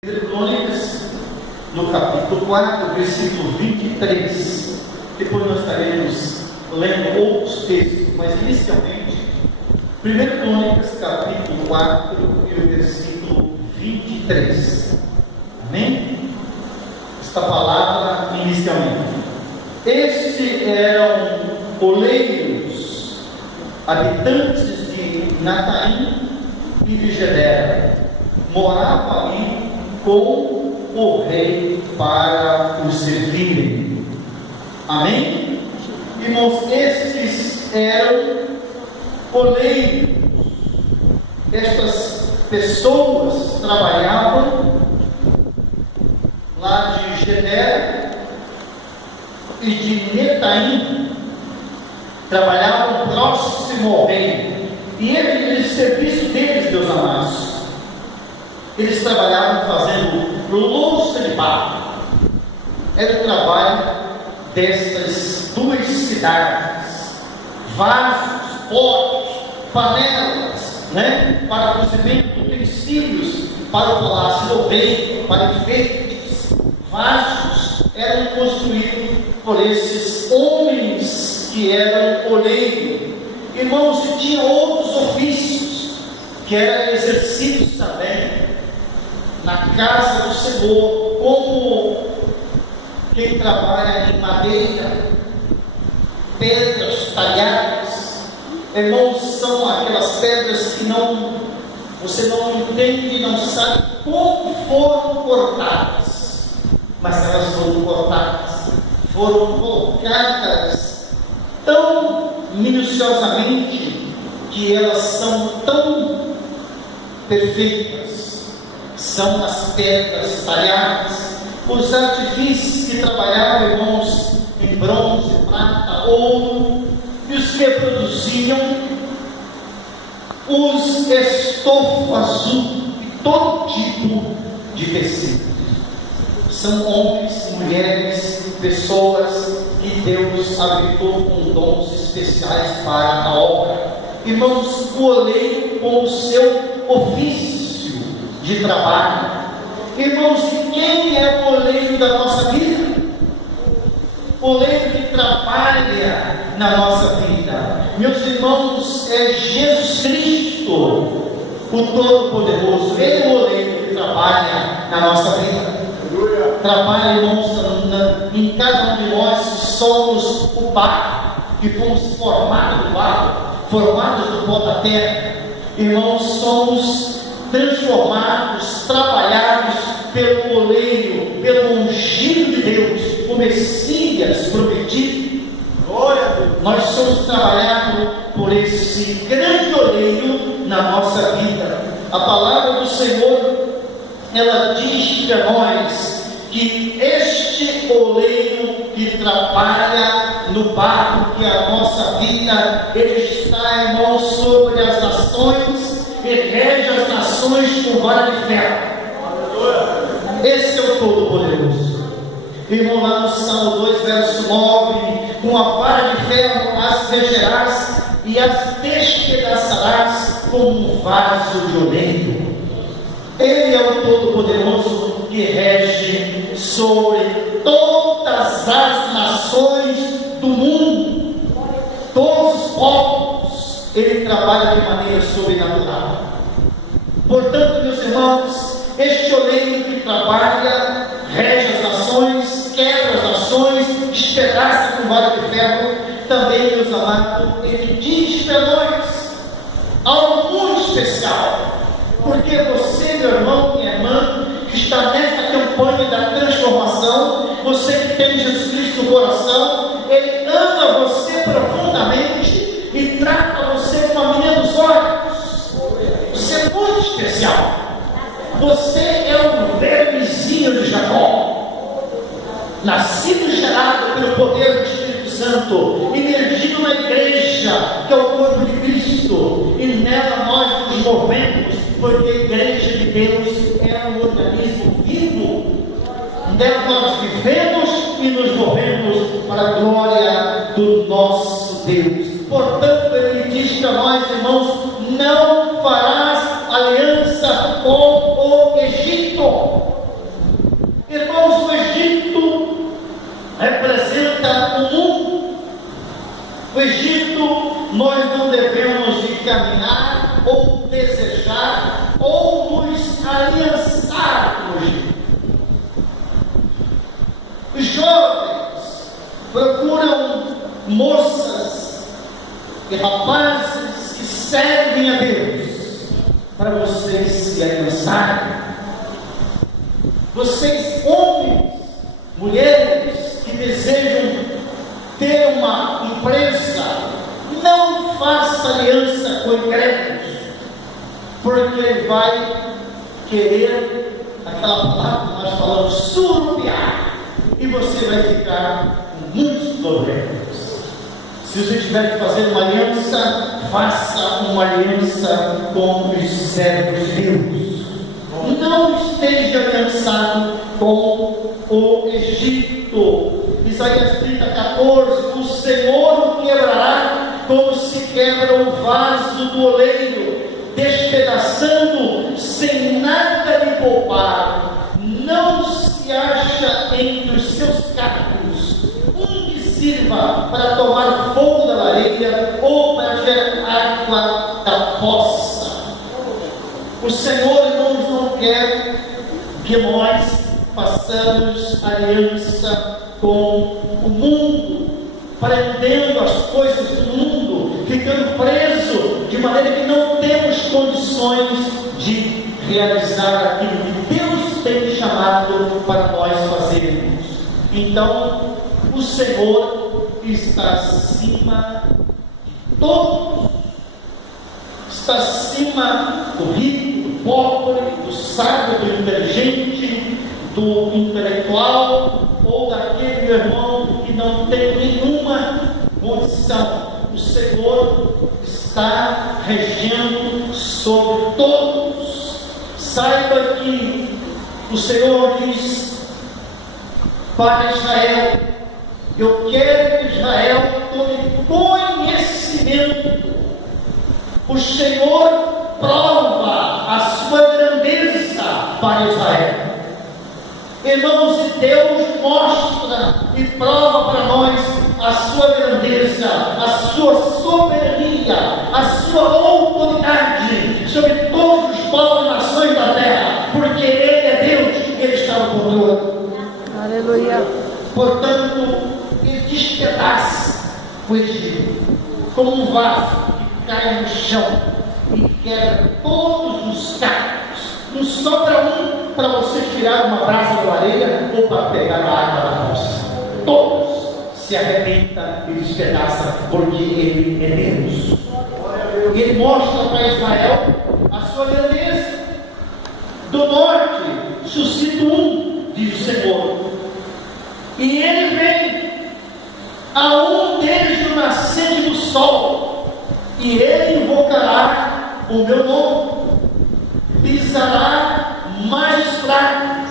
Crônicas, no capítulo 4, versículo 23. Depois nós estaremos lendo outros textos, mas inicialmente, 1 Crônicas, capítulo 4, e o versículo 23. Amém? Esta palavra inicialmente. Estes eram oleiros, habitantes de Nataim e de Gedera. Moravam ali com o rei para o servirem. Amém? Irmãos, estes eram oleiros. Estas pessoas trabalhavam lá de Gedera e de Netaim, trabalhavam próximo ao rei, e ele, o serviço deles, meus amados, eles trabalhavam fazendo louça de barro. Era o trabalho destas duas cidades: vasos, potes, panelas, para cozimento, utensílios para o palácio do rei, para enfeites. Vasos eram construídos por esses homens que eram oleiros. Irmãos, e tinha outros ofícios que eram exercidos também na casa do Senhor, como quem trabalha em madeira, pedras talhadas. Irmãos, são aquelas pedras que você não entende, não sabe como foram cortadas, mas elas foram cortadas, foram colocadas tão minuciosamente que elas são tão perfeitas. São as pedras talhadas, os artifícios que trabalhavam, irmãos, em bronze, prata, ouro, e os que reproduziam os estofo azul e todo tipo de tecido. São homens, mulheres, pessoas que Deus habilitou com dons especiais para a obra. Irmãos, o oleiro com o seu ofício de trabalho. Irmãos, quem é o oleiro da nossa vida? O oleiro que trabalha na nossa vida, meus irmãos, é Jesus Cristo, o Todo-Poderoso. Ele é o oleiro que trabalha na nossa vida. Trabalha, irmãos, em cada um de nós que somos o barro, que fomos formados do barro, formados do pó da terra. Irmãos, somos transformados, trabalhados pelo oleiro, pelo ungido de Deus, o Messias prometido. Glória a Deus. Nós somos trabalhados por esse grande oleiro na nossa vida. A palavra do Senhor, ela diz para nós que este oleiro que trabalha no barro, que é a nossa vida, ele está, irmãos, sobre as nações e rege as nações com vara de ferro. Esse é o Todo-Poderoso. Irmão, lá no Salmo 2, verso 9: com a vara de ferro as regerás e as despedaçarás como um vaso de oleiro. Ele é o Todo-Poderoso que rege sobre todas as nações do mundo, todos os povos. Ele trabalha de maneira sobrenatural. Portanto, meus irmãos, este oleiro que trabalha, rege as nações, quebra as nações, despedaça com vara de ferro, também, meus amados, ele diz para nós algo muito especial. Porque você, meu irmão, minha irmã, que está nesta campanha da transformação, você que tem Jesus Cristo no coração, ele ama você profundamente e trata você com a menina dos olhos. Você é muito especial. Você é um vermezinho de Jacó, nascido e gerado pelo poder do Espírito Santo, emergido na igreja, que é o corpo de Cristo, e nela nós nos movemos, porque a igreja de Deus é um organismo vivo. Nela nós vivemos e nos movemos para a glória do nosso Deus. Portanto, ele diz para nós, irmãos: não farás aliança com o Egito. caminhar, ou desejar, ou nos aliançar hoje. Os jovens procuram moças e rapazes que servem a Deus para vocês se aliançarem. Vocês, homens, mulheres que desejam ter uma empresa, não faça aliança com incrédulos, porque ele vai querer, aquela palavra que nós falamos, surupiar, e você vai ficar com muitos problemas. Se você tiver que fazer uma aliança, faça uma aliança com os servos de Deus. Não esteja aliançado com o Egito. Isaías 30:14, o Senhor o quebrará como se quebra o vaso do oleiro, despedaçando sem nada lhe poupar. Não se acha entre os seus cacos um que sirva para tomar fogo da lareira ou para gerar água da poça. O Senhor, irmãos, não quer que nós façamos aliança com o mundo, prendendo as coisas do mundo, ficando preso, de maneira que não temos condições de realizar aquilo que Deus tem chamado para nós fazermos. Então, o Senhor está acima de todos, está acima do rico, do pobre, do sábio, do inteligente, do intelectual, ou daquele irmão que não tem nenhuma condição. O Senhor está regendo sobre todos. Saiba que o Senhor diz para Israel: eu quero que Israel tome conhecimento. O Senhor prova a sua grandeza para Israel. Irmãos, e Deus mostra e prova para nós a sua grandeza, a sua soberania, a sua autoridade sobre todos os povos e nações da terra, porque Ele é Deus, Ele está no controle. Aleluia. Portanto, Ele despedaça o Egito como um vaso que cai no chão e quebra todos os cacos. Não sobra um para você tirar uma brasa da lareira ou para pegar a água da poça. Todos se arrebentam e despedaçam, porque Ele é Deus. E Ele mostra para Israel a sua grandeza. Do norte suscita um, diz o Senhor, e Ele vem a um desde o nascente do sol, e Ele invocará o meu nome. Pisará magistrado,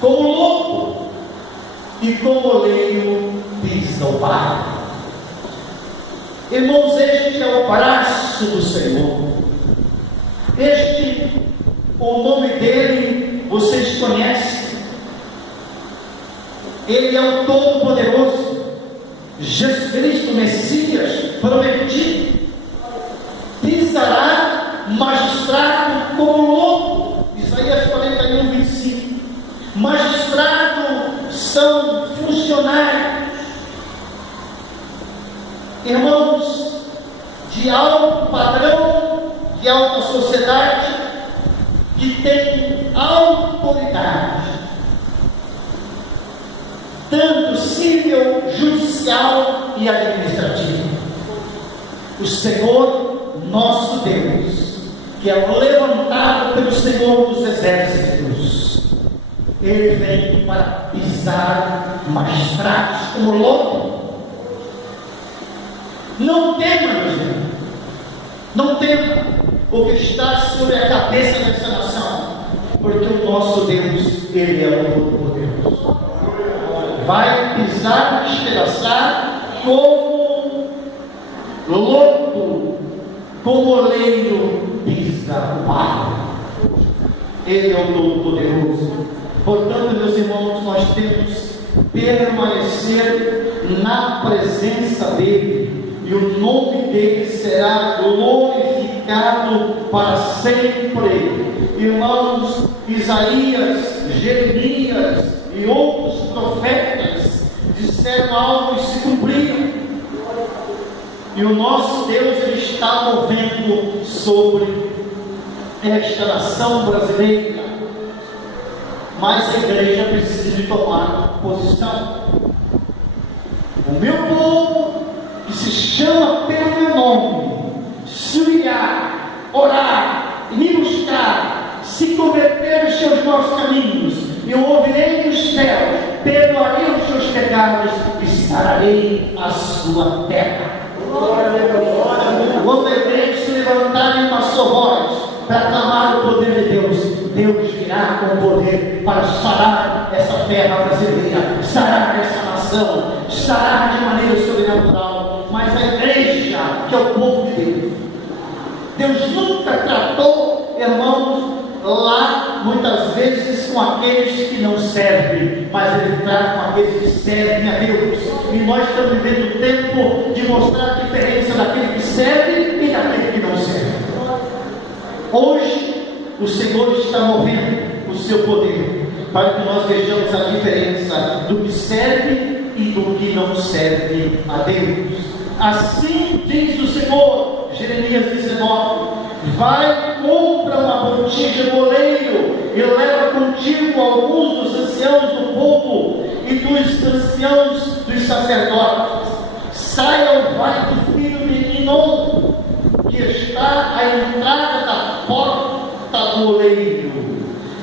como louco, e como oleiro pisa o barro. Irmãos, este é o braço do Senhor. Este, o nome dele, vocês conhecem. Ele é o Todo-Poderoso, Jesus Cristo, Messias, prometido. Pisará magistrado como louco. Isaías 41:25. Magistrado são funcionários, irmãos, de alto padrão, de alta sociedade, que tem autoridade, tanto civil, judicial e administrativa. O Senhor, nosso Deus, que é levantado pelo Senhor dos Exércitos, Ele vem para pisar magistrados como louco. Não tema, meus irmãos, não tema o que está sobre a cabeça dessa nação, porque o nosso Deus, Ele é o Todo-Poderoso. Vai pisar, despedaçar como louco, como oleiro pisa o barro. Ele é o Todo-Poderoso. Portanto, meus irmãos, nós temos que permanecer na presença dEle, e o nome dele será glorificado para sempre. Irmãos, Isaías, Jeremias e outros profetas disseram algo e se cumpriram. E o nosso Deus, ele está movendo sobre esta nação brasileira. Mas a igreja precisa de tomar posição. O meu povo, que se chama pelo meu nome, se humilhar, orar, me buscar, se converter os seus maus caminhos, eu ouvirei dos céus, perdoarei os seus pecados e sararei a sua terra. Quando a igreja se levantar em uma só voz para clamar o poder de Deus, Deus virá com poder para sarar essa terra brasileira, sarar essa nação, sarar de maneira sobrenatural. Mas a igreja, que é o povo de Deus, Deus nunca tratou, irmãos, lá muitas vezes com aqueles que não servem, mas Ele trata com aqueles que servem a Deus. E nós estamos vivendo o tempo de mostrar a diferença daquele que serve e daquele que não serve. Hoje o Senhor está movendo o seu poder para que nós vejamos a diferença do que serve e do que não serve a Deus. Assim diz o Senhor, Jeremias 19: vai, compra uma botija no oleiro e leva contigo alguns dos anciãos do povo e dos anciãos dos sacerdotes. Saia ao vale do filho de Inom, que está à entrada da porta do oleiro,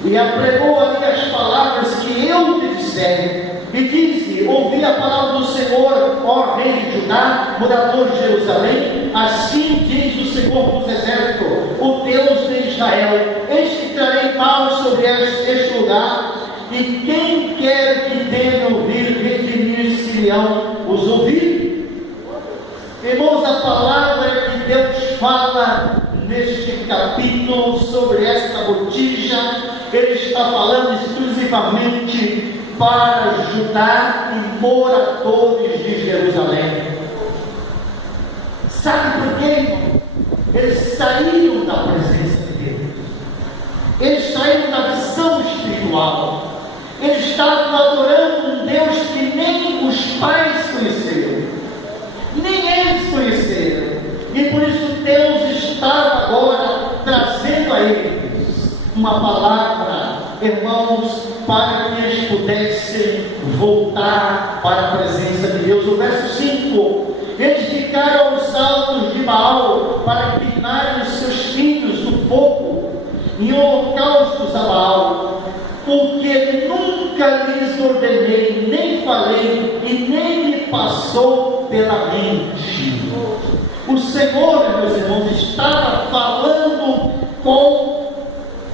e apregou ali as palavras que eu te disser, e disse: ouvi a palavra do Senhor, ó rei de Judá, morador de Jerusalém. Assim diz o Senhor dos exércitos, o Deus de Israel: eis que trarei mal sobre este lugar, e quem quer que dê ouvir, reunir-se-ão os ouvidos. Irmãos, a palavra que Deus fala neste capítulo sobre esta botija, Ele está falando exclusivamente para Judá e moradores de Jerusalém. Sabe por quê, irmão? Eles saíram da presença de Deus, eles saíram da visão espiritual, eles estavam adorando um Deus que nem os pais conheceram, nem eles conheceram, e por isso Deus estava agora trazendo a eles uma palavra, irmãos, para que eles pudessem voltar para a presença de Deus. O verso 5: eles ficaram aos altos de Baal para queimarem os seus filhos no fogo, em holocaustos a Baal, porque nunca lhes ordenei, nem falei, e nem me passou pela mente. O Senhor, meus irmãos, estava falando com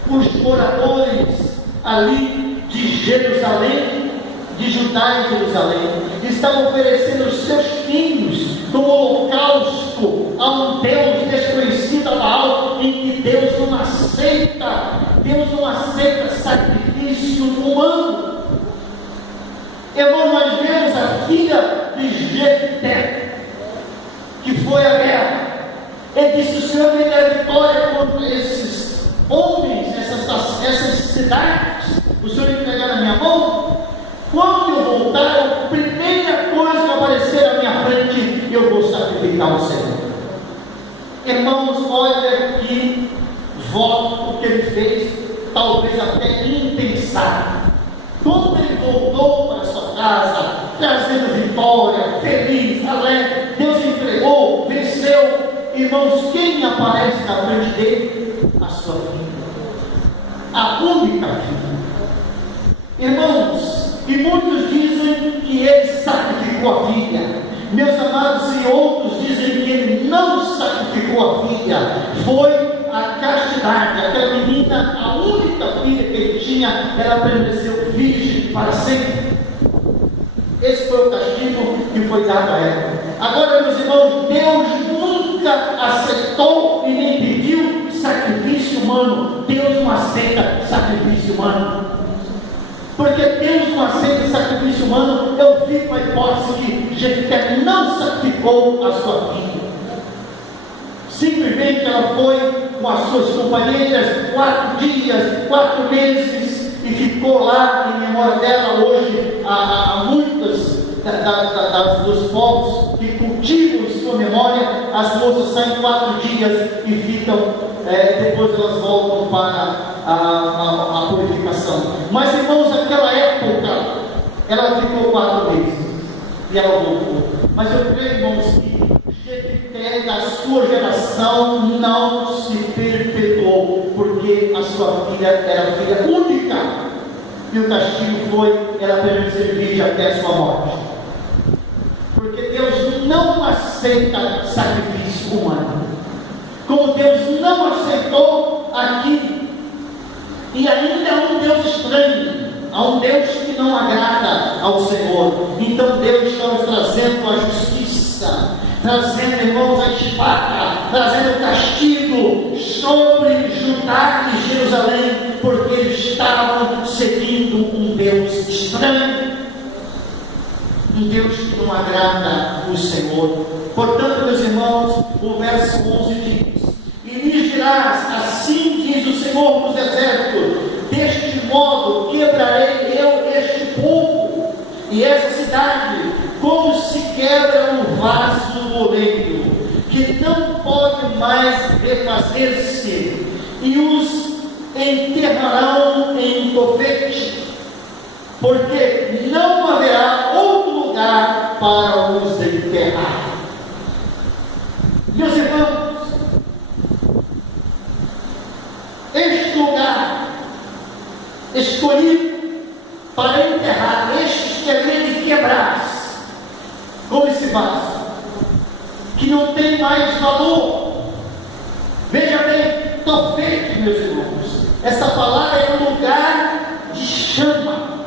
os moradores ali de Jerusalém, de Judá e Jerusalém. Estavam oferecendo os seus filhos no holocausto a um Deus desconhecido, a Baal, em que Deus não aceita sacrifício humano. Irmão, nós vemos a filha de Jefté, que foi a guerra. Ele disse: o Senhor me dá vitória contra esses homens, essas cidades, o Senhor me entregar na minha mão. Quando eu voltar, a primeira coisa que aparecer à minha frente, eu vou sacrificar o Senhor. Irmãos, olha que voto que ele fez, talvez até impensado. Quando ele voltou para sua casa, trazendo vitória, feliz, alegre, Deus entregou, venceu. Irmãos, quem aparece na frente dele? A sua filha, a única filha. Irmãos, e muitos dizem que ele sacrificou a filha. Meus amados, e outros dizem que ele não sacrificou a filha. Foi a castidade. Aquela menina, a única filha que ele tinha, ela permaneceu virgem para sempre. Esse foi o castigo que foi dado a ela. Agora, meus irmãos, Deus nunca aceitou e nem pediu sacrifício humano. Deus não aceita sacrifício humano. Porque Deus não aceita sacrifício sacrifício humano, eu vi uma hipótese que Jefté não sacrificou a sua filha. Simplesmente ela foi com as suas companheiras 4 dias, 4 meses, e ficou lá em memória dela. Hoje, há muitas dos povos que cultivam em sua memória, as moças saem 4 dias e ficam, depois elas voltam para a purificação. Mas, irmãos, naquela época, ela ficou 4 meses e ela voltou. Mas eu creio, irmãos, que Jefté da sua geração não se perpetuou, porque a sua filha era filha única, e o castigo foi ela permanecer virgem até a sua morte, porque Deus não aceita sacrifício humano, como Deus não aceitou aqui, e ainda é um Deus estranho, há um Deus que não agrada ao Senhor. Então Deus está nos trazendo a justiça, trazendo, irmãos, a espada, trazendo o castigo sobre Judá e Jerusalém, porque eles estavam seguindo um Deus estranho, um Deus que não agrada o Senhor. Portanto, meus irmãos, o verso 11 diz: e lhes dirás, assim diz o Senhor dos exércitos, deste modo quebrarei eu este povo e essa cidade, como se quebra um vaso do oleiro, que não pode mais refazer-se, e os enterrarão em Tofete, porque não haverá outro lugar para os enterrar. Meus irmãos, este lugar escolhido para enterrar estes que havia de quebrar-se, como esse vaso, que não tem mais valor. Veja bem, Tofete, meus irmãos, essa palavra é um lugar de chama.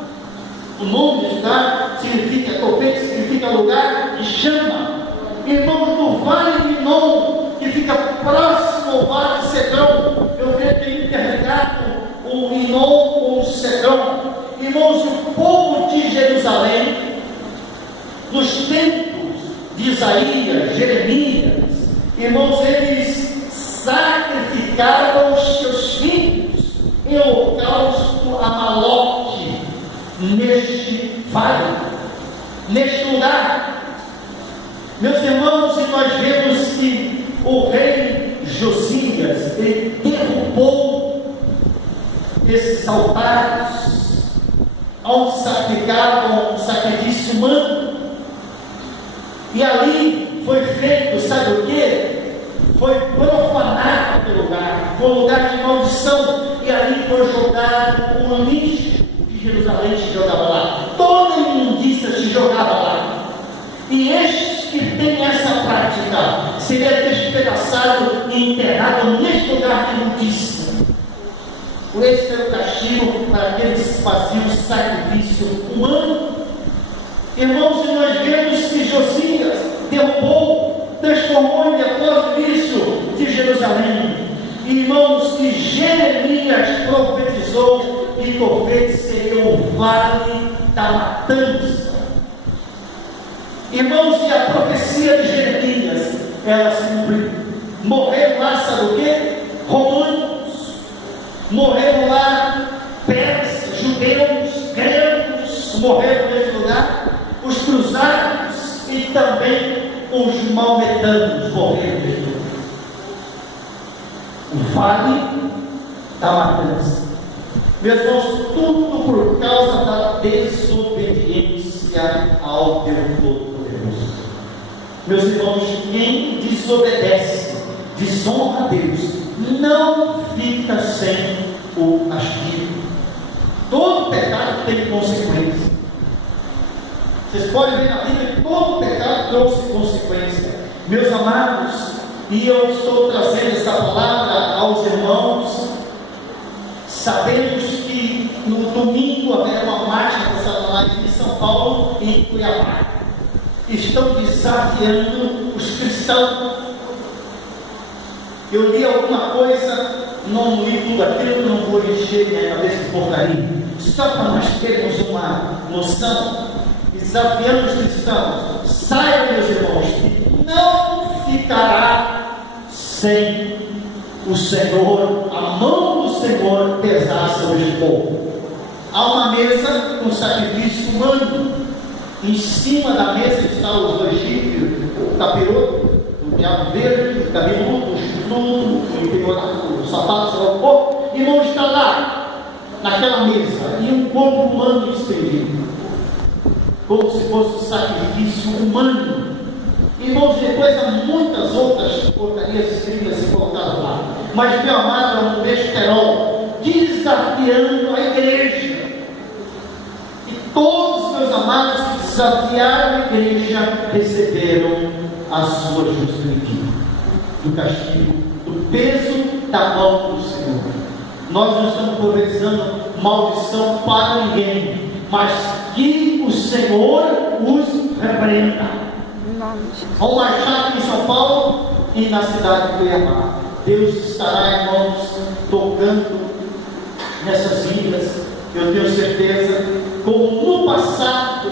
O nome de lugar significa, Tofete significa lugar de chama. Irmãos, no Vale de Inom, que fica próximo ao Vale de Cedrão, eu vejo que é interligado o Inom com o Cedrão. Irmãos, o povo de Jerusalém, nos tempos de Isaías, Jeremias, irmãos, eles sacrificavam os seus filhos em holocausto a Maloque, neste vale, neste lugar. Meus irmãos, e nós vemos que o rei Josias, ele derrubou esses altares, onde sacrificavam um sacrifício humano, e ali foi feito, sabe o que? Foi profanado aquele lugar, foi um lugar de maldição, e ali foi jogado o lixo de Jerusalém, se jogava lá, toda imundícia se jogava lá, e estes que têm essa prática seria despedaçado e enterrado neste lugar de imundícia. Esse era o castigo para aqueles que faziam sacrifício humano. Irmãos, e nós vemos que Josias derrubou, transformou em depósito de Jerusalém. Irmãos, que Jeremias profetizou que Tofete seria o vale da matança. Irmãos, e a profecia de Jeremias, ela se cumpriu. Morreram lá, sabe o que? Romanos. Morreram lá persas, judeus, gregos, morreram nesse lugar. Os cruzados e também os maometanos morreram nesse lugar. O vale da matança. Meus irmãos, tudo por causa da desobediência ao Deus Todo-Poderoso. Meus irmãos, quem desobedece, desonra a Deus, não fica sem o castigo. Todo pecado tem consequência. Vocês podem ver na Bíblia que todo pecado trouxe consequência. Meus amados, e eu estou trazendo essa palavra aos irmãos. Sabemos que no domingo haverá uma marcha da Satanás em São Paulo e em Cuiabá. Estão desafiando os cristãos. Eu li alguma coisa, não li tudo aquilo, não vou encher minha cabeça de porcaria. Só para nós termos uma noção, desafiando os cristãos. Saiam, meus irmãos, que não ficará sem o Senhor, a mão do Senhor pesar sobre o povo. Há uma mesa com sacrifício humano. Em cima da mesa estão os dois chifres, o capiroto, o diabo verde, o cabeludo, o chifrudo, o sapato, o corpo. E vão estar lá, naquela mesa, e um corpo humano estendido, como se fosse um sacrifício humano. Irmãos, depois há muitas outras porcarias escritas e colocadas lá. Mas meu amado é um besterol desafiando a igreja. E todos os meus amados que desafiaram a igreja receberam a sua justa medida do castigo, do peso da mão do Senhor. Nós não estamos profetizando maldição para ninguém, mas que o Senhor os repreenda. Vamos marchar aqui em São Paulo e na cidade de Cuiabá. Deus estará, irmãos, tocando nessas vidas. Eu tenho certeza, como no passado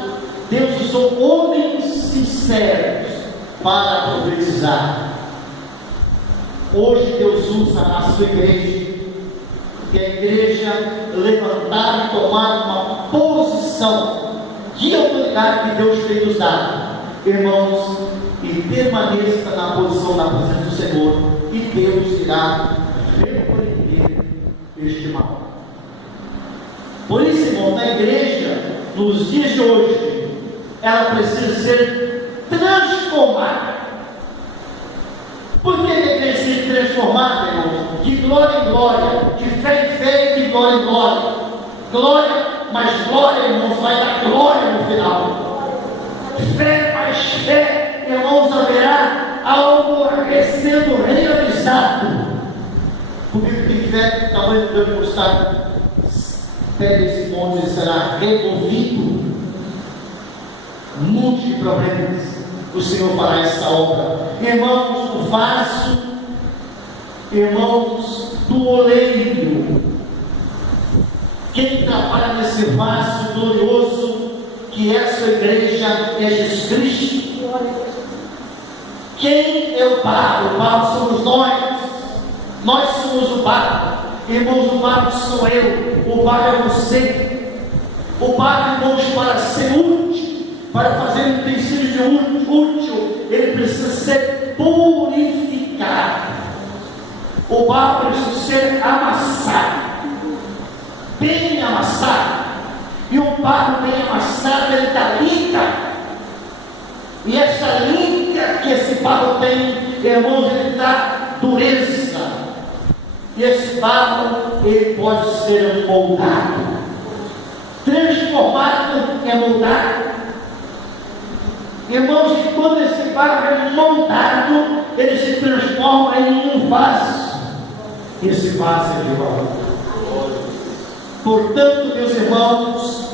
Deus usou homens sinceros para profetizar. Hoje Deus usa a sua igreja, e a igreja levantar e tomar uma posição de autoridade que Deus tem nos dado. Irmãos, e permaneça na posição da presença do Senhor, e Deus irá repreender este mal. Por isso, irmão, na igreja, nos dias de hoje, ela precisa ser transformada. Por que a igreja precisa ser transformada, irmão? De glória em glória, de fé em fé, de glória em glória. Glória, mas glória, irmãos, vai dar glória no final. Fé mais fé, irmãos, haverá algo aquecendo, realizado. Comigo tem fé, tamanho do grande mostarda. Pega esse monte e será removido. Monte de problemas. O Senhor fará essa obra. Irmãos, o vaso, irmãos, do oleiro. Quem trabalha nesse vaso glorioso que é a sua igreja é Jesus Cristo. Quem é o barro? O barro somos nós somos o barro. Irmãos, o barro sou eu, o barro é você. O barro, irmãos, para ser útil, para fazer um utensílio de útil, ele precisa ser purificado. O barro precisa ser amassado, bem amassado. E um barro bem amassado, ele dá liga. E essa liga que esse barro tem, irmãos, ele dá dureza. E esse barro, ele pode ser moldado. Transformado é moldado. Irmãos, e quando esse barro é moldado, ele se transforma em um vaso. E esse vaso é de volta. Portanto, meus irmãos,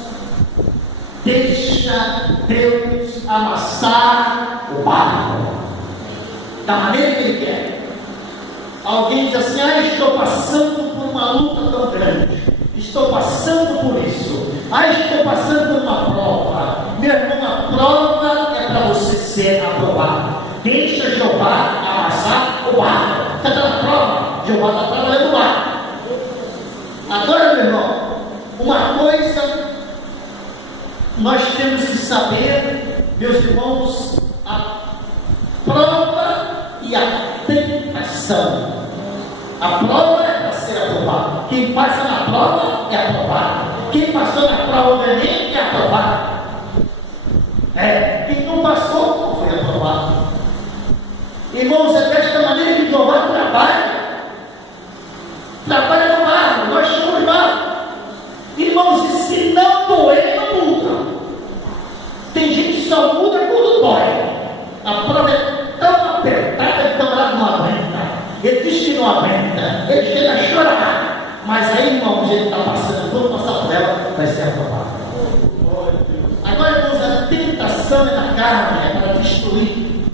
deixa Deus amassar o barro da maneira que Ele quer. Alguém diz assim: estou passando por uma luta tão grande, estou passando por isso, estou passando por uma prova. Meu irmão, a prova é para você ser aprovado. Deixa Jeová amassar o barro. Você está na prova, Jeová está trabalhando o barro. Agora, meu irmão, uma coisa nós temos que saber, meus irmãos, a prova e a tentação. A prova é para ser aprovado. Quem passa na prova é aprovado. Quem passou na prova do Enem é aprovado. Quem não passou não foi aprovado. Irmãos, é desta maneira que Jeová trabalha. Trabalha no barro, nós chamamos barro. Irmãos, e se não doer, não muda. Tem gente que só muda quando dói. A prova é tão apertada que o camarada não aguenta. Ele diz que não aguenta. Ele chega a chorar. Mas aí, irmãos, ele está passando. Quando passar por ela, vai ser aprovado. Agora, irmãos, a tentação é na carne, é para destruir.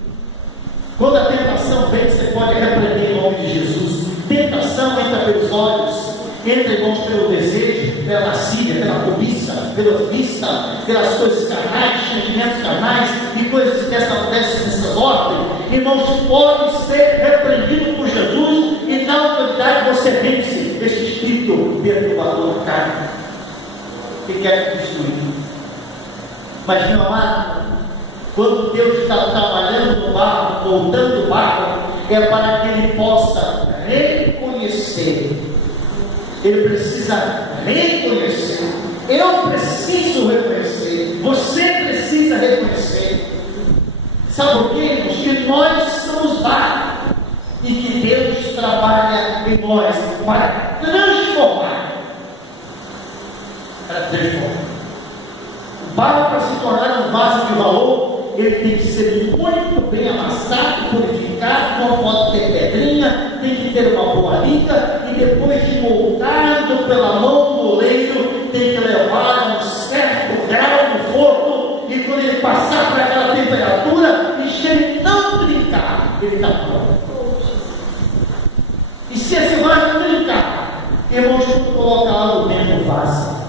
Quando a tentação vem, você pode repreender em nome de Jesus. Tentação entra pelos olhos, entra, irmãos, pelo desejo, pela lascívia, pela cobiça, pela vista, pelas coisas carnais, sentimentos carnais e coisas dessas ordens, irmãos, pode ser repreendido por Jesus e na autoridade você vence este espírito perturbador da carne que quer destruir. Mas, meu amado, quando Deus está trabalhando no barro, moldando o barro, é para que Ele possa reconhecer. Ele precisa reconhecer. Eu preciso reconhecer. Você precisa reconhecer. Sabe o que, irmãos? Que nós somos barro e que Deus trabalha em nós para transformar. Para transformar. O barro, para se tornar um vaso de valor, ele tem que ser muito bem amassado, purificado, não pode ter pedrinha, tem que ter uma boa liga, e depois de moldado pela mão do oleiro, tem que levar um certo grau no forno, e quando ele passar para aquela temperatura, e se ele não trincar, ele está pronto. E se esse vaso trincar, irmãos, tudo coloca lá no dentro do vaso.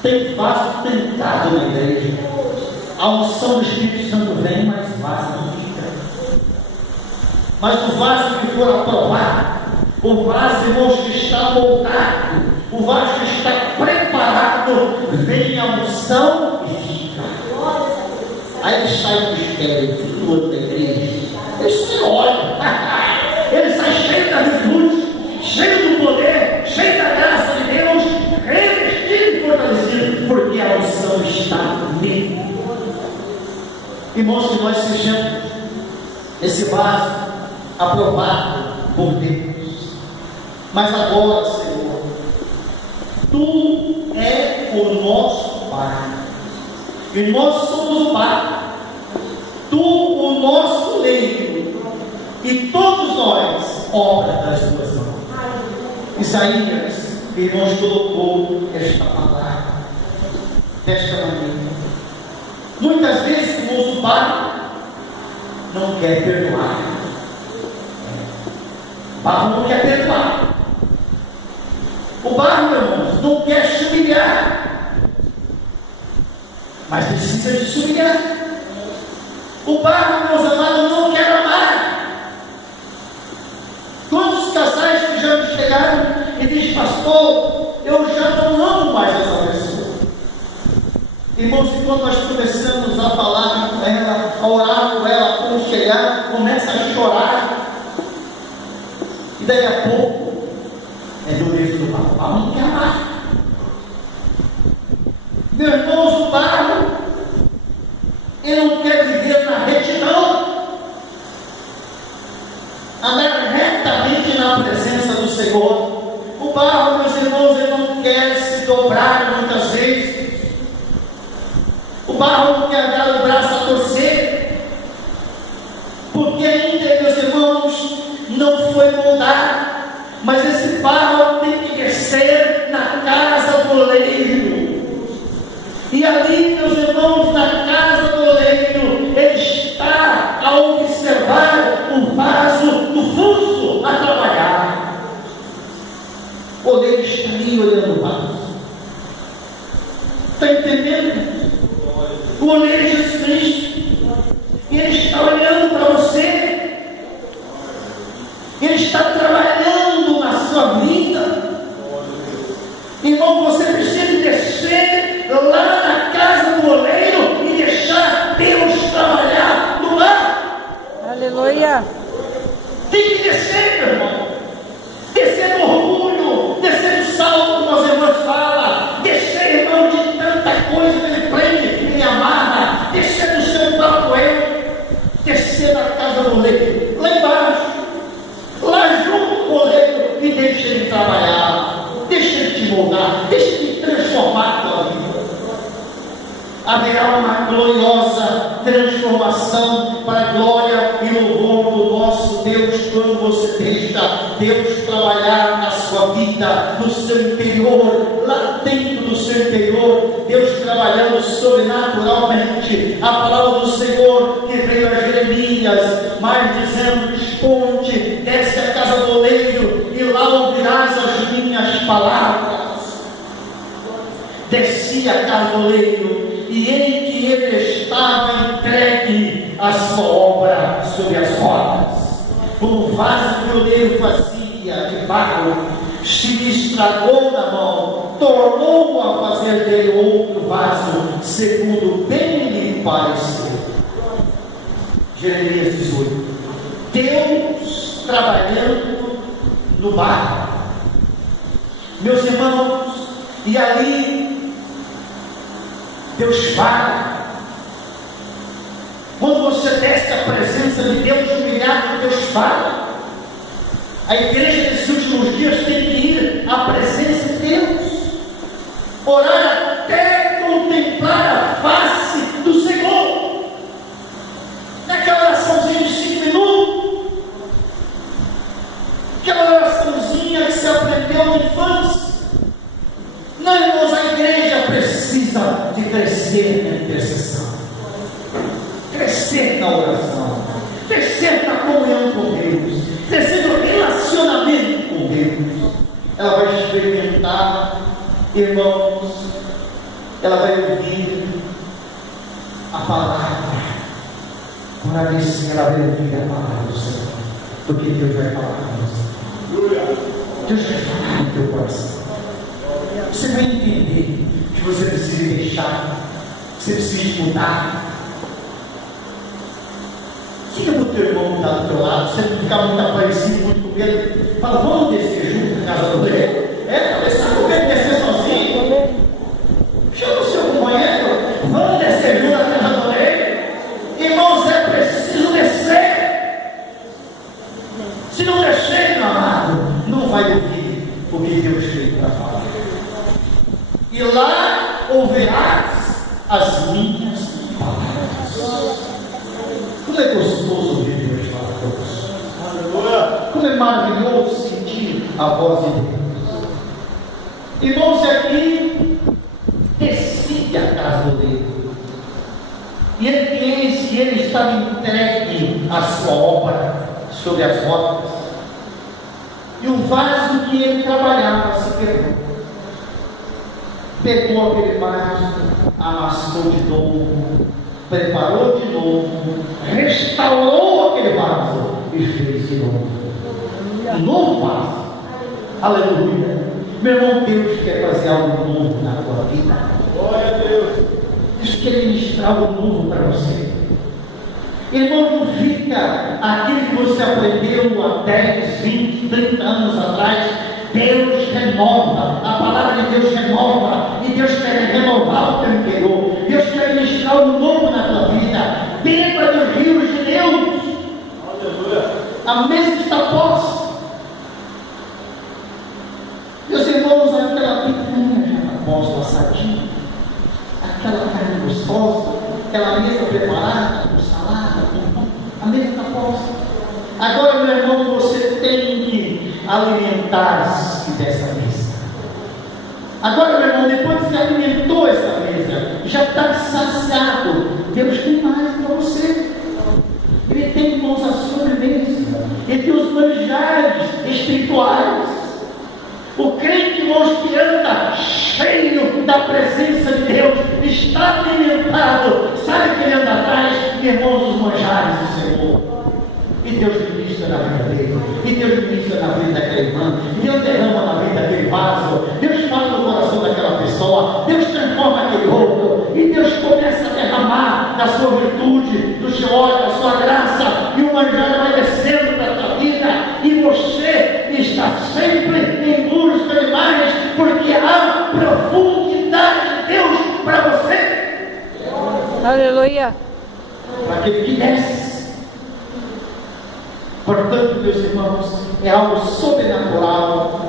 Tem vaso trincado na igreja. A unção do Espírito Santo vem, mas o vaso não fica. Mas o vaso que for aprovado, o vaso, irmãos, que está moldado, o vaso que está preparado, vem a unção e fica. Aí ele sai do espírito do outro da igreja. Ele sai óleo. Ele sai cheio da virtude, cheio do poder, cheio da graça de Deus, revestido e fortalecido, porque a unção está nele. Irmãos, que nós sejamos esse vaso aprovado por Deus. Mas agora, Senhor, Tu é o nosso Pai, e nós somos o Pai, Tu o nosso leito, e todos nós, obra das Tuas mãos. Isaías, irmãos, colocou esta palavra desta maneira. Muitas vezes, irmãos, o barro não quer perdoar. O barro não quer perdoar. O barro, irmãos, não quer se humilhar. Mas precisa de se humilhar. O barro, meus amados, não quer amar. Quantos casais que já me chegaram e dizem, pastor, eu já não amo mais essa pessoa. Irmãos, e quando nós começamos a falar com ela, a orar com ela, quando chegar, começa a chorar. E daí a pouco, é dureza do barro. O barro não quer amar. Meus irmãos, o barro, ele não quer viver na retidão, andar retamente na presença do Senhor. O barro, meus irmãos, ele não quer se dobrar muitas vezes. O barro não quer dar o braço a torcer, porque ainda, meus irmãos, não foi moldado. Mas esse barro tem que descer na casa do oleiro. E ali, meus irmãos, na casa do oleiro, ele está a observar o vaso do fuso a trabalhar. O oleiro está ali olhando o vaso. Está entendendo? O oleiro é Jesus Cristo. E ele está olhando para você. Ele está trabalhando na sua vida. Irmão, você precisa descer lá na casa do oleiro e deixar Deus trabalhar no lar. Aleluia. Tem que descer, meu irmão. Descer do orgulho, descer do salto, como as irmãs falam. Descer, irmão, de tanta coisa que ele prende, ele amarra. Descer do seu próprio eu. Descer na casa do oleiro, lá embaixo, lá junto com o oleiro, e deixa ele trabalhar, deixa ele te moldar, deixa ele transformar a tua vida. Haverá uma gloriosa transformação para a glória e louvor do nosso Deus quando você deixa Deus trabalhar na sua vida, no seu interior, lá dentro do seu interior, Deus trabalhando sobrenaturalmente. A palavra do Senhor que veio a Jeremias, mas dizendo: responde, desce a casa do oleiro e lá ouvirás as minhas palavras. Desce descia a casa do oleiro, e em que ele estava entregue a sua obra sobre as rodas. Como o vaso que o oleiro fazia de barro, se lhe estragou na mão, tornou a fazer dele outro vaso, segundo bem lhe pareceu. Jeremias 18. Deus trabalhando no barro. Meus irmãos, e ali Deus fala. Quando você desce a presença de Deus humilhado, Deus fala. A igreja nesses últimos dias tem que ir à presença de Deus, orar até contemplar a face do Senhor. Naquela oraçãozinha de 5 minutos, aquela oraçãozinha que se aprendeu na infância. Não, irmãos, a igreja precisa de crescer na intercessão, crescer na oração, crescer na comunhão com Deus, crescer no relacionamento com Deus. Ela vai experimentar, irmãos, ela vai ouvir a palavra. Para isso ela vai ouvir a palavra do Senhor, porque Deus vai falar com você. Deus vai falar no teu coração. Você vai entender que você precisa deixar, você precisa mudar. Fica para o teu irmão que está do teu lado, você não ficar muito aparecido, muito com medo. Fala, vamos descer junto na casa do rei. Talvez você não quer descer sozinho. Chama o seu companheiro, vamos descer junto na casa do rei. Irmãos, é preciso descer. Se não descer, meu amado, não vai ouvir o que Deus tem para falar. E lá ouvirás as minhas palavras. Como é gostoso ouvir Deus falar conosco. Como é maravilhoso sentir a voz de Deus. Irmãos, aqui descia a casa do rei. E ele estava entregue a sua obra sobre as rodas. E o vaso que ele trabalhava se quebrou. Pegou aquele vaso, amassou de novo, preparou de novo, restaurou aquele vaso e fez de novo. Um novo vaso. Aleluia. Meu irmão, Deus quer fazer algo novo na tua vida. Glória a Deus. Deus quer ministrar algo novo para você. Irmão, não fica aquilo que você aprendeu há 10, 20, 30 anos atrás. Deus renova, a palavra de Deus renova, e Deus quer renovar o teu interior. Deus quer ministrar algo novo na tua vida. Beba dos rios de Deus. Aleluia. A mesa está posta. Meus irmãos, aquela picanha já está posta, assadinha, aquela carne gostosa, aquela mesa preparada, com salada, com pão, a mesa está posta. Agora, meu irmão, você tem que alimentar-se dessa mesa. Agora, meu irmão, depois que você alimentou essa mesa, já está saciado. Deus tem mais para você. Ele tem, irmãos, a sobremesa. Ele tem os manjares espirituais. O crente, irmãos, que anda cheio da presença de Deus, está alimentado. Sabe que ele anda atrás, irmãos, os manjares do Senhor. E Deus ministra na vida dele, e Deus ministra na vida daquela irmã, e Deus derrama na vida daquele vaso, Deus fala no coração daquela pessoa, Deus transforma aquele outro, e Deus começa a derramar da sua virtude, do seu óleo, da sua graça, e o manjar vai descendo para a tua vida, e você está sempre em busca de mais, porque há profundidade de Deus para você. Aleluia. Para aquele que desce. Portanto, meus irmãos, é algo sobrenatural.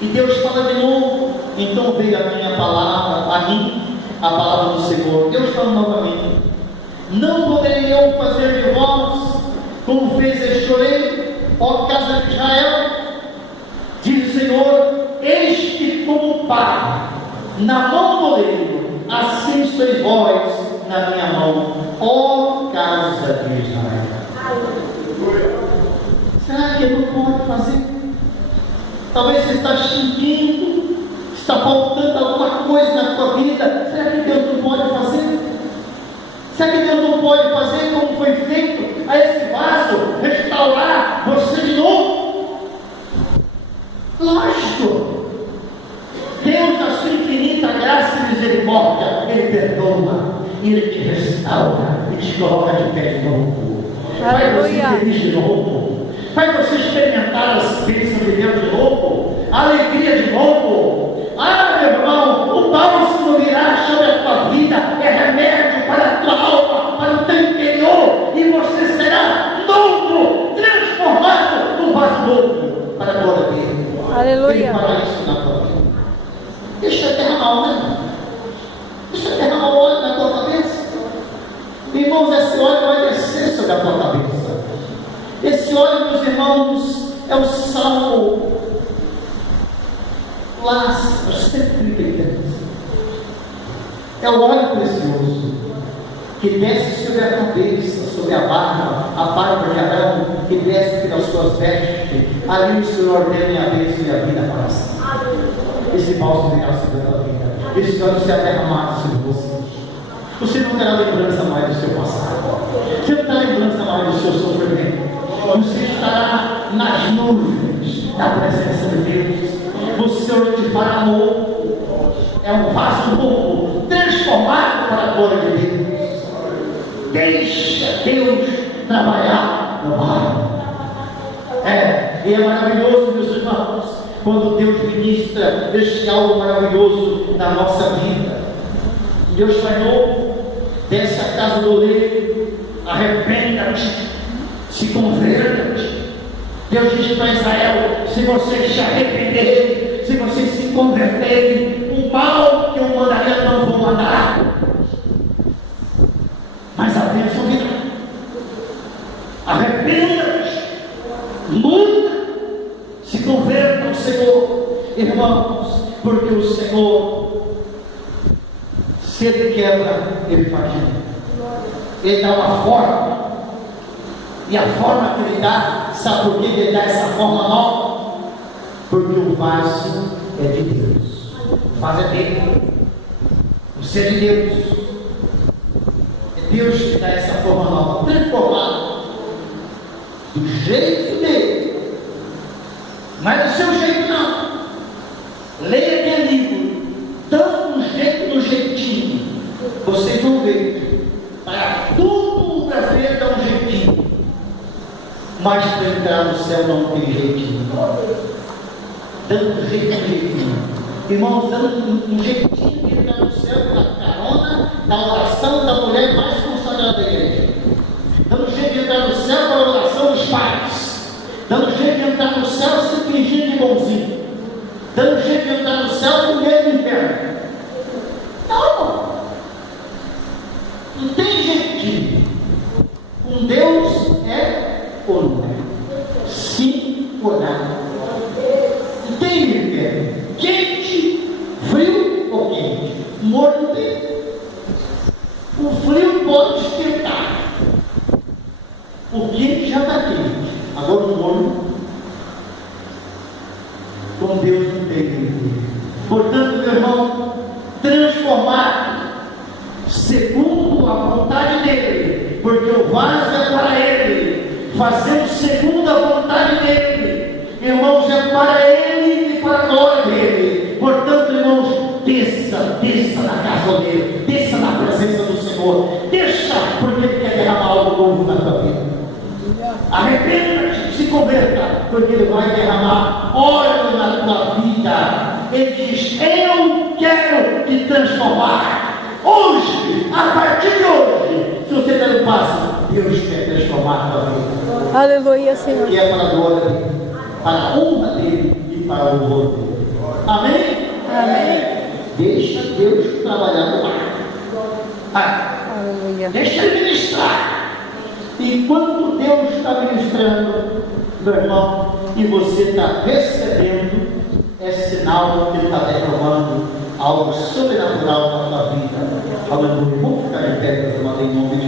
E Deus fala de novo. Então veio a minha palavra, a mim, a palavra do Senhor. Deus fala novamente: não poderei eu fazer de vós como fez este oleiro, ó casa de Israel? Diz o Senhor: eis que como pá na mão do oleiro, assim sois vós na minha mão, ó casa de Israel. Será que ele não pode fazer? Talvez você está xingando, está faltando alguma coisa coisas na tua vida, será que Deus não pode fazer? Será que Deus não pode fazer como foi feito a esse vaso, restaurar você de novo? Lógico. Deus, na sua infinita graça e misericórdia, Ele perdoa, Ele te restaura e te coloca de pé de novo. Vai você feliz de novo. Vai você experimentar as bênçãos de Deus de novo, a alegria de novo. Ah, meu irmão, o bálsamo virá sobre a tua vida, é remédio para a tua alma, para o teu interior, e você será novo, transformado num vaso novo para a glória dele. Aleluia. Ele fará isso na tua vida. Deixa eu derramar óleo, deixa eu derramar óleo na tua cabeça. Irmãos, esse óleo vai descer sobre a tua cabeça. Esse óleo, meus irmãos, é o Salmo lá, 133. É o óleo precioso que desce sobre a cabeça, sobre a barba de Arão, que desce pelas suas vestes. Ali o Senhor ordena a bênção e a vida para sempre. Esse bálsamo virá sobre a tua vida. Esse óleo será derramado sobre você. Você não terá lembrança mais do seu passado. Você não terá lembrança mais do seu sofrimento. Você estará nas nuvens da presença de Deus. O Senhor te fará novo. É um vaso novo, transformado para a glória de Deus. Deixa Deus trabalhar no barro. E é maravilhoso, meus irmãos, quando Deus ministra este algo maravilhoso na nossa vida. Deus faz novo, desce a casa do oleiro, arrependa-te, se converta-te. Deus diz para Israel: se vocês se arrependerem, se vocês se converterem, o mal que eu mandaria eu não vou mandar, mas a bênção virá. Arrependa-te, muda, se converta ao Senhor, irmãos, porque o Senhor, se Ele quebra, Ele faz. Ele dá uma forma. E a forma que Ele dá, sabe por que Ele dá essa forma nova? Porque o vaso é de Deus. O vaso é dele. O ser é de Deus. É Deus que dá essa forma nova, transformada do jeito dele. Não é do seu jeito, não. Leia aquele livro, dando um jeito do jeitinho. Vocês vão ver. Para tudo o brasileiro dá um jeitinho. Mas para entrar no céu não tem jeitinho. Dando um jeitinho. Irmãos, dando um jeitinho de entrar no céu da carona, da oração da mulher mais consagrada da igreja. Dando um jeito de entrar no céu para a oração dos pais. Dando um jeito de entrar no céu se fingindo de bonzinho. Dando um jeito de entrar no céu com medo do inferno. Não! Não tem jeitinho. Com Deus é ou não é? Sim ou não? Não tem inferno. Quente, frio ou quente? Morto não tem. O frio pode esquentar. O quente já está quente. Agora o morno, com Deus não tem inferno. Portanto, meu irmão, transformar segundo a vontade dele, porque o vaso é para ele, fazendo segundo a vontade dele, irmãos, é para ele e para a glória dele. Portanto, irmãos, desça na casa dele, desça na presença do Senhor, deixa, porque ele quer derramar algo novo na tua vida. Arrependa-te, se converta, porque ele vai derramar óleo na tua vida. Ele diz: eu quero te transformar. Hoje, a partir de hoje, se você der um passo, Deus quer transformar a tua vida. Aleluia, Senhor. E é para a glória dele, para a honra dele e para o louvor dele. Amém? Amém. Deixa Deus trabalhar no mar. Aleluia. Deixa ele ministrar. Enquanto Deus está ministrando, meu irmão, e você está recebendo, é sinal que Ele está derramando algo sobrenatural na tua vida. Aleluia. Vamos ficar em pé, meu irmão, em nome de